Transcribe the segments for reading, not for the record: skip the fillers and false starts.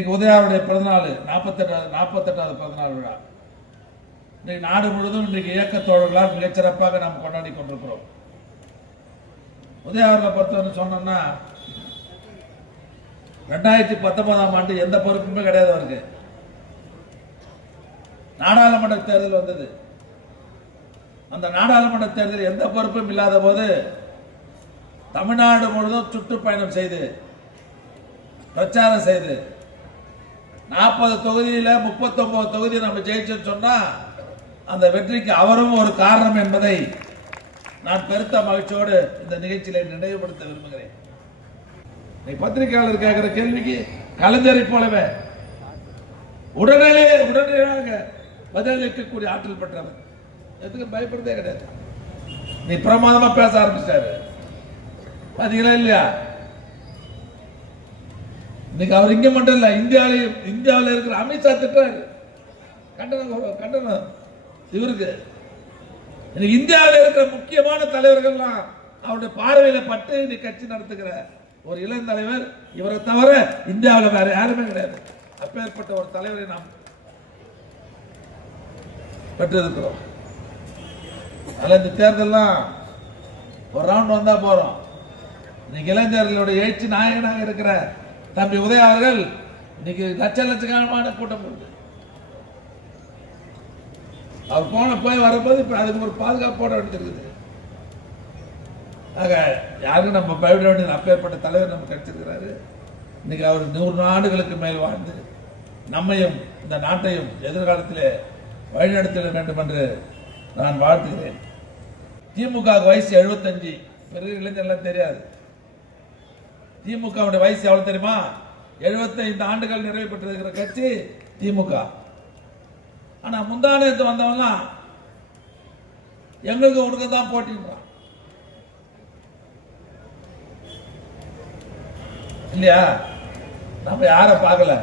இன்னைக்கு உதயாவுடைய பிறந்தநாள் 48வது பிறந்தநாள் விழா. இன்னைக்கு நாடு முழுவதும் இன்றைக்கு இயக்க தோழர்களால் மிகச்சிறப்பாக நாம் கொண்டாடி கொண்டிருக்கிறோம். உதயா அவர்களை பொறுத்தவரை சொன்னோம்னா 2019ஆம் ஆண்டு எந்த பொறுப்புமே கிடையாது அவருக்கு. நாடாளுமன்ற தேர்தல் வந்தது. அந்த நாடாளுமன்ற தேர்தல் எந்த பொறுப்பும் இல்லாத போது தமிழ்நாடு முழுவதும் சுற்றுப்பயணம் செய்து பிரச்சாரம் செய்து 40 தொகுதியில 39 தொகுதி நம்ம ஜெயிச்சோன்னு சொன்னா அந்த வெற்றிக்கு அவரும் ஒரு காரணம் என்பதை நான் பெருத்த மகிழ்ச்சியோடு இந்த நிகழ்ச்சியில நினைவுபடுத்த விரும்புகிறேன். பத்திரிகையாளர் கேட்கிற கேள்விக்கு கலைஞரை போலவே உடனடியாக பதிலளிக்கக்கூடிய ஆற்றல் பெற்றவர். எதுக்கு பயப்படுறதே கிடையாது. நீ பிரமாதமா பேச ஆரம்பிச்சாரு பாத்தீங்களா இல்லையா? இன்னைக்கு அவர் இங்க மட்டும் இல்ல, இந்தியாவில் இருக்கிற அமித்ஷா திட்டாரு. கண்டனம் இவருக்கு. இந்தியாவில் இருக்கிற முக்கியமான தலைவர்கள்லாம் அவருடைய பார்வையில பட்டு இன்னைக்கு கட்சி நடத்துகிற ஒரு இளம் தலைவர் இவரை தவிர இந்தியாவில் வேற யாருமே கிடையாது. அப்பேற்பட்ட ஒரு தலைவரை நாம் பெற்றிருக்கிறோம். அதனால இந்த தேர்தல்லாம் ஒரு ரவுண்ட் வந்தா போறோம். இன்னைக்கு இளைஞர்களுடைய எழுச்சி நாயகனாக இருக்கிற தம்பி உதயா அவர்கள் இன்னைக்கு லட்சக்கணக்கான கூட்டம் இருக்கு. அவர் போய் வரும்போது இப்ப அதுக்கு ஒரு பாதுகாப்பு போட வேண்டியிருக்குது. ஆக யாருக்கும் நம்ம பயப்பட வேண்டியது. அப்பேற்பட்ட தலைவர் நம்ம கிடைச்சிருக்கிறாரு. இன்னைக்கு அவர் 100 ஆண்டுகளுக்கு மேல் வாழ்ந்து நம்மையும் இந்த நாட்டையும் எதிர்காலத்திலே வழிநடத்திட வேண்டும் என்று நான் வாழ்த்துகிறேன். திமுக வயசு 75. பெரிய இளைஞர்லாம் தெரியாது. திமுக வயசு எவ்வளவு தெரியுமா? 75 ஆண்டுகள் நிறைவு பெற்றிருக்கிற கட்சி திமுக. ஆனா முந்தானத்து வந்தவங்க எங்களுக்கு உனக்கு தான் போட்டின்றான் இல்லையா? நம்ம யார பார்க்கல.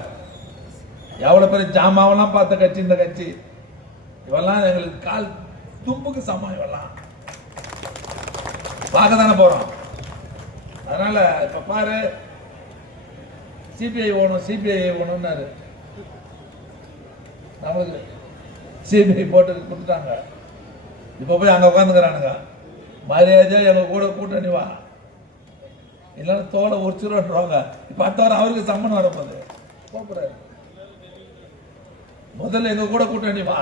எவ்வளவு பெரிய ஜாமாவெல்லாம் பார்த்த கட்சி இந்த கட்சி. இவெல்லாம் எங்களுக்கு கால் தும்புக்கு சமம். இவெல்லாம் பார்க்க தானே போறோம். அதனால இப்ப பாரு, சிபிஐ ஓணும்னாரு. நம்மளுக்கு சிபிஐ போட்டு கொடுத்துட்டாங்க. இப்ப போய் அங்க உட்காந்துக்கிறானுங்க. மரியாதையா எங்க கூட கூட்டணி வா, இல்லைன்னா தோலை உரிச்சிருவாங்க. இப்ப அடுத்தவரை அவருக்கு சம்மன் வரப்போகுது. போறாரு, முதல்ல எங்க கூட கூட்டணி வா.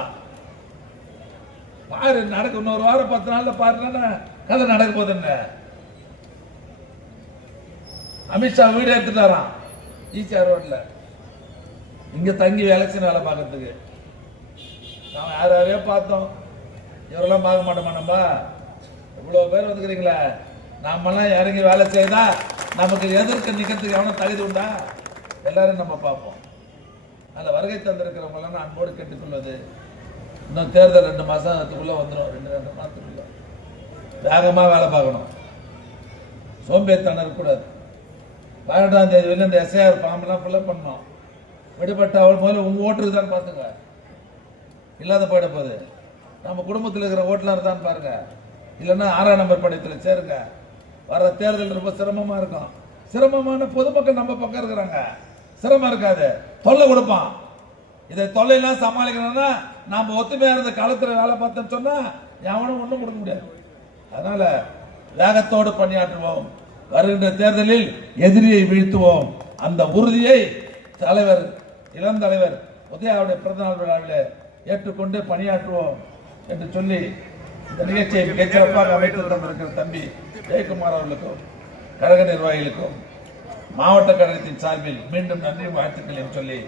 பாரு நடக்க இன்னொரு வாரம் 10 நாள்ல பாருன்னா கதை நடக்க போகுதுன்னு. அமித்ஷா வீடு எடுத்துட்டாராம் ஈசிஆர் ரோட்ல. இங்க தங்கி எலெக்ஷன் வேலை பார்க்கறதுக்கு. நாம யாரையோ பார்த்தோம். இவரெல்லாம் பார்க்க மாட்டோமா? நம்ம இவ்வளவு பேர் வந்துக்கிறீங்களே, நாமெல்லாம் இறங்கி வேலை செய்தா நமக்கு எதிர்க்க நிக்கிறதுக்கு எவனும் தகுதி உண்டா? எல்லாரும் நம்ம பார்ப்போம். அந்த வருகை தந்திருக்கிறவங்க எல்லாம் அன்போடு கேட்டுக்கொள்வது, இன்னும் தேர்தல் 2 மாசத்துக்குள்ள வந்துடும். 2 மாசத்துக்குள்ள வேகமா வேலை பார்க்கணும். சோம்பேறித்தனம் இருக்கக்கூடாது. 12ஆம் தேதி வெளில இந்த எஸ்ஐஆர் ஃபார்ம் எல்லாம் ஃபில்அப் பண்ணணும். விடுபட்ட அவள் முதல்ல உங்க ஓட்டு இருக்குதான்னு பாத்துங்க. இல்லாத போயிட போகுது. நம்ம குடும்பத்தில் இருக்கிற ஓட்டுலாம் இருந்தான்னு பாருங்க. இல்லைன்னா 6ஆம் நம்பர் படையத்தில் சேருங்க. வர்ற தேர்தல் ரொம்ப சிரமமா இருக்கும். சிரமமான பொதுமக்கள் நம்ம பக்கம் இருக்கிறாங்க. சிரமம் இருக்காது, தொல்லை கொடுப்பான். இதை தொல்லையெல்லாம் சமாளிக்கணும்னா நாம ஒத்துமையா இருந்த காலத்துல வேலை பார்த்தோம்னு சொன்னா எவனும் ஒண்ணும் கொடுக்க முடியாது. அதனால வேகத்தோடு பணியாற்றுவோம். வருகின்ற தேர்தலில் எதிரியை வீழ்த்துவோம். அந்த உறுதியை இளம் தலைவர் உதயாவுடைய பிறந்தநாள் விழாவில் ஏற்றுக்கொண்டு பணியாற்றுவோம் என்று சொல்லி இந்த நிகழ்ச்சியை மிகச்சிறப்பாக அமைத்து தந்திருக்கிற தம்பி ஜெயக்குமார் அவர்களுக்கும் கழக நிர்வாகிகளுக்கும் மாவட்ட கழகத்தின் சார்பில் மீண்டும் நன்றி வாழ்த்துக்களையும் சொல்லி